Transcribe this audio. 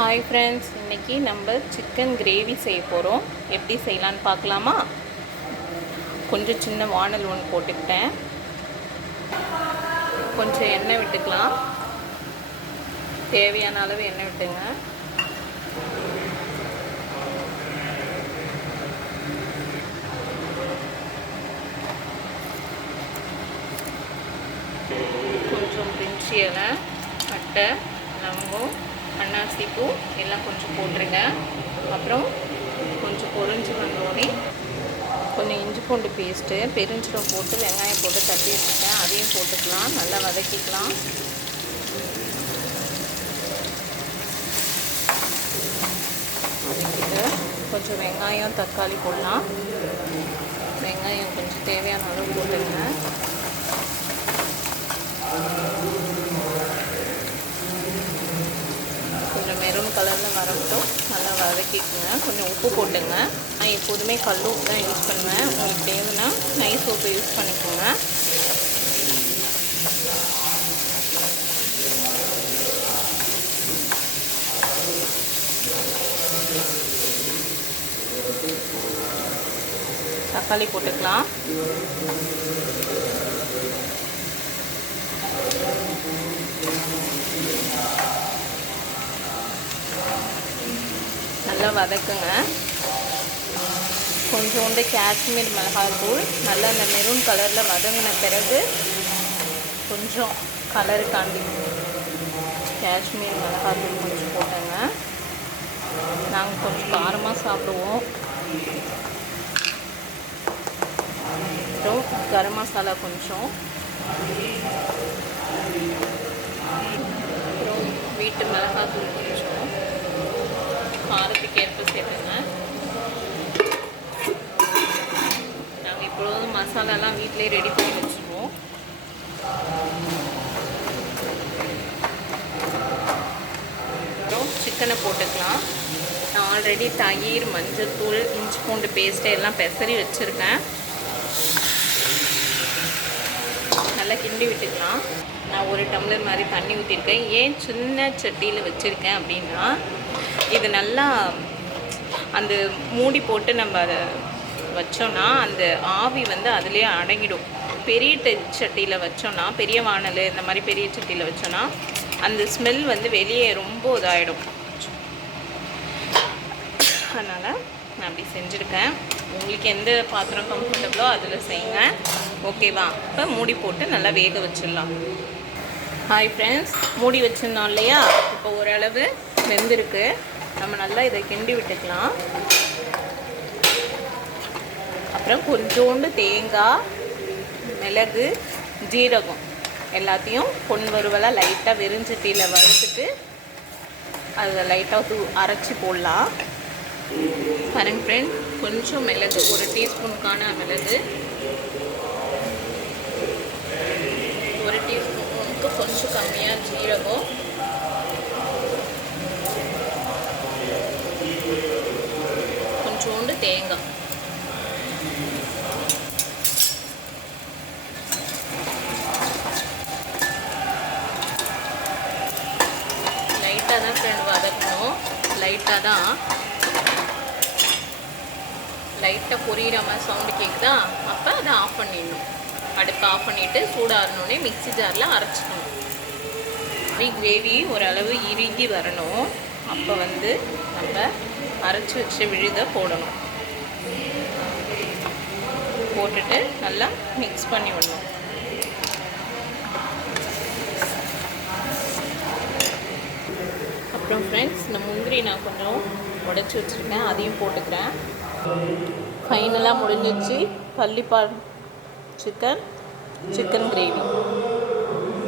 Hi friends, இன்றைக்கி நம்ம chicken gravy செய்ய போகிறோம். எப்படி செய்யலான்னு பார்க்கலாமா? கொஞ்சம் சின்ன வானல் ஒன்று போட்டுக்கிட்டேன். கொஞ்சம் எண்ணெய் விட்டுக்கலாம். தேவையான அளவு எண்ணெய் விட்டுங்க. கொஞ்சம் பிரிஞ்சி இலை, பட்டை, லவங்கம், அன்னாசி பூ எல்லாம் கொஞ்சம் போட்டுருங்க. அப்புறம் கொஞ்சம் பொரிஞ்சு வந்தோடனே கொஞ்சம் இஞ்சி பூண்டு பேஸ்ட்டு, பெருஞ்சீரகம் போட்டு வெங்காயம் போட்டு தட்டி வச்சுட்டேன். அதையும் போட்டுக்கலாம். நல்லா வதக்கிக்கலாம். வதக்கிட்டு கொஞ்சம் வெங்காயம் தக்காளி போடலாம். வெங்காயம் கொஞ்சம் தேவையான அளவு போட்டுருங்க. கொஞ்சம் மெரூன் கலரில் வரட்டும். நல்லா வதக்கிக்குங்க. கொஞ்சம் உப்பு போட்டுங்க. நான் எப்போதுமே கல் உப்பு தான் யூஸ் பண்ணுவேன். உங்களுக்கு தேவைன்னா நைஸ் உப்பு யூஸ் பண்ணிக்கோங்க. தக்காளி போட்டுக்கலாம். நல்லா வதக்குங்க. கொஞ்சோண்டு காஷ்மீர் மிளகாய்த்தூள் நல்லா அந்த மெரூன் கலரில் வதங்கின பிறகு கொஞ்சம் கலருக்காண்டி காஷ்மீர் மிளகாய்த்தூள் கொஞ்சம் போட்டேங்க. நாங்கள் கொஞ்சம் காரமாக சாப்பிடுவோம். அப்புறம் கரம் மசாலா கொஞ்சம், அப்புறம் வீட்டு மிளகாய்த்தூள் கொஞ்சம், காரத்துக்கு ஏற்ப சேர்த்துங்க. நாங்கள் இப்பொழுது மசாலாலாம் வீட்டிலே ரெடி பண்ணி வச்சுருவோம். அப்புறம் சிக்கனை போட்டுக்கலாம். நான் ஆல்ரெடி தயிர், மஞ்சள்தூள், இஞ்சி பூண்டு பேஸ்ட்டு எல்லாம் பெசரி வச்சுருக்கேன். நல்லா கிண்டி விட்டுக்கலாம். நான் ஒரு டம்ளர் மாதிரி தண்ணி ஊற்றிருக்கேன். ஏன் சின்ன சட்டியில் வச்சுருக்கேன் அப்படின்னா, இது நல்லா அந்த மூடி போட்டு நம்ம அதை வச்சோன்னா அந்த ஆவி அதிலே அடங்கிடும். பெரிய சட்டியில் வச்சோன்னா, பெரிய வானல் இந்த மாதிரி பெரிய சட்டியில் வச்சோன்னா அந்த ஸ்மெல் வெளியே ரொம்ப இதாகிடும். அதனால் நான் அப்படி செஞ்சுருக்கேன். உங்களுக்கு எந்த பாத்திரம் கம்ஃபர்டபுளோ அதில் செய்யுங்க. ஓகேவா? இப்போ மூடி போட்டு நல்லா வேக வச்சிடலாம். ஹாய் ஃப்ரெண்ட்ஸ், மூடி வச்சுருந்தோம் இல்லையா? இப்போ ஓரளவு வெந்திருக்கு. நம்ம நல்லா இதை கிண்டி விட்டுக்கலாம். அப்புறம் கொஞ்சோண்டு தேங்காய், மிளகு, ஜீரகம் எல்லாத்தையும் பொன் வறுவலாக லைட்டாக வெறுஞ்சட்டியில் வறுத்துட்டு அதை லைட்டாக அரைச்சி போடலாம். பாருங்க ஃப்ரெண்ட், கொஞ்சம் மிளகு, ஒரு டீஸ்பூனுக்கான மிளகு, ஒரு டீஸ்பூனுக்கு கொஞ்சம் கம்மியாக ஜீரகம், கொஞ்சோண்டு தேங்காய், லைட்டாக தான் ஃப்ரெண்ட் வதக்கணும். லைட்டாக பொரியிற மாதிரி சவுண்டு கேட்குதா? அப்போ அதை ஆஃப் பண்ணிடணும். அடுப்பை ஆஃப் பண்ணிவிட்டு சூடாகணுன்னே மிக்ஸி ஜாரில் அரைச்சிக்கணும். கிரேவி ஓரளவு இறுகி வரணும். அப்போ நம்ம அரைச்சி வச்ச விழுதை போடணும். போட்டுட்டு நல்லா மிக்ஸ் பண்ணி விடணும். அப்புறம் ஃப்ரெண்ட்ஸ், இந்த முந்திரி நான் கொஞ்சம் உடைச்சி வச்சுருக்கேன், அதையும் போட்டுக்கிறேன். ஃபைனலாக முடிஞ்சிச்சு பள்ளிப்பால் சிக்கன் கிரேவி.